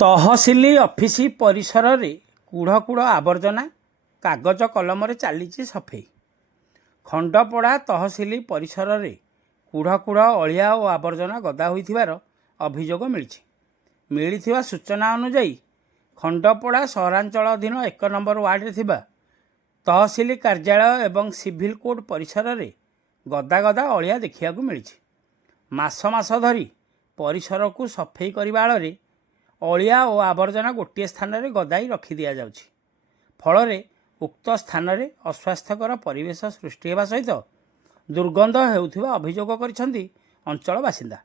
ତହସିଲ office ପରିସରରେ କୁଢ଼ କୁଢ଼ ଆବର୍ଜନା, କାଗଜ କଲମରେ ଚାଲିଛି ସଫେଇ। ଖଣ୍ଡପଡ଼ା ତହସିଲ ପରିସରରେ କୁଢ଼ କୁଢ଼ ଅଳିଆ ଓ ଆବର୍ଜନା ଗଦା ହୋଇଥିବାର ଅଭିଯୋଗ ମିଳିଛି। ମିଳିଥିବା ସୂଚନା ଅନୁଯାୟୀ ଖଣ୍ଡପଡ଼ା ସହରାଞ୍ଚଳ ଅଧୀନ 1 ନମ୍ବର ୱାର୍ଡରେ ଥିବା ତହସିଲ କାର୍ଯ୍ୟାଳୟ ଏବଂ ସିଭିଲ କୋର୍ଟ ପରିସରରେ ଗଦା ଗଦା ଅଳିଆ ଦେଖିବାକୁ ମିଳିଛି। ମାସ ମାସ ଧରି ପରିସରକୁ ସଫେଇ କରିବା ଆଳରେ ଅଳିଆ ଓ ଆବର୍ଜନା ଗୋଟିଏ ସ୍ଥାନରେ ଗଦାଇ ରଖି ଦିଆଯାଉଛି। ଫଳରେ ଉକ୍ତ ସ୍ଥାନରେ ଅସ୍ୱାସ୍ଥ୍ୟକର ପରିବେଶ ସୃଷ୍ଟି ହେବା ସହିତ ଦୁର୍ଗନ୍ଧ ହେଉଥିବା ଅଭିଯୋଗ କରିଛନ୍ତି ଅଞ୍ଚଳ ବାସିନ୍ଦା।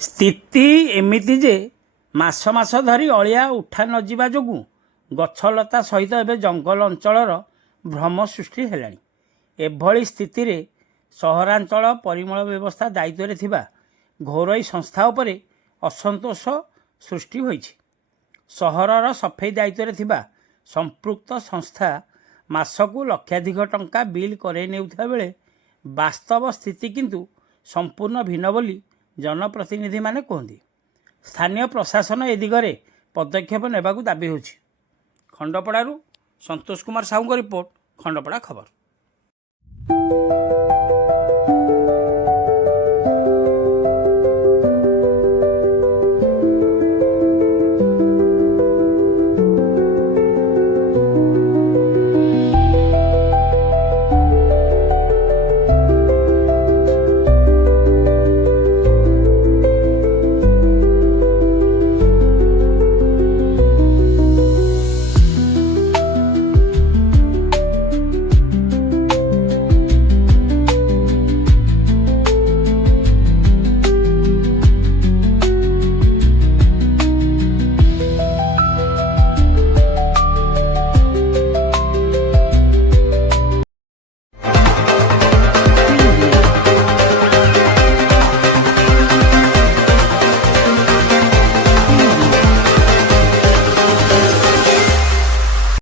ସ୍ଥିତି ଏମିତି ଯେ ମାସ ମାସ ଧରି ଅଳିଆ ଉଠା ନ ଯିବା ଯୋଗୁଁ ଗଛଲତା ସହିତ ଏବେ ଜଙ୍ଗଲ ଅଞ୍ଚଳର ଭ୍ରମ ସୃଷ୍ଟି ହେଲାଣି। ଏଭଳି ସ୍ଥିତିରେ ସହରାଞ୍ଚଳ ପରିମଳ ବ୍ୟବସ୍ଥା ଦାୟିତ୍ୱରେ ଥିବା ଘରୋଇ ସଂସ୍ଥା ଉପରେ ଅସନ୍ତୋଷ ସୃଷ୍ଟି ହୋଇଛି। ସହରର ସଫେଇ ଦାୟିତ୍ୱରେ ଥିବା ସମ୍ପୃକ୍ତ ସଂସ୍ଥା ମାସକୁ ଲକ୍ଷାଧିକ ଟଙ୍କା ବିଲ୍ କରାଇ ନେଉଥିବା ବେଳେ ବାସ୍ତବ ସ୍ଥିତି କିନ୍ତୁ ସମ୍ପୂର୍ଣ୍ଣ ଭିନ୍ନ ବୋଲି ଜନପ୍ରତିନିଧିମାନେ କୁହନ୍ତି। ସ୍ଥାନୀୟ ପ୍ରଶାସନ ଏ ଦିଗରେ ପଦକ୍ଷେପ ନେବାକୁ ଦାବି ହେଉଛି। ଖଣ୍ଡପଡ଼ାରୁ ସନ୍ତୋଷ କୁମାର ସାହୁଙ୍କ ରିପୋର୍ଟ, ଖଣ୍ଡପଡ଼ା ଖବର।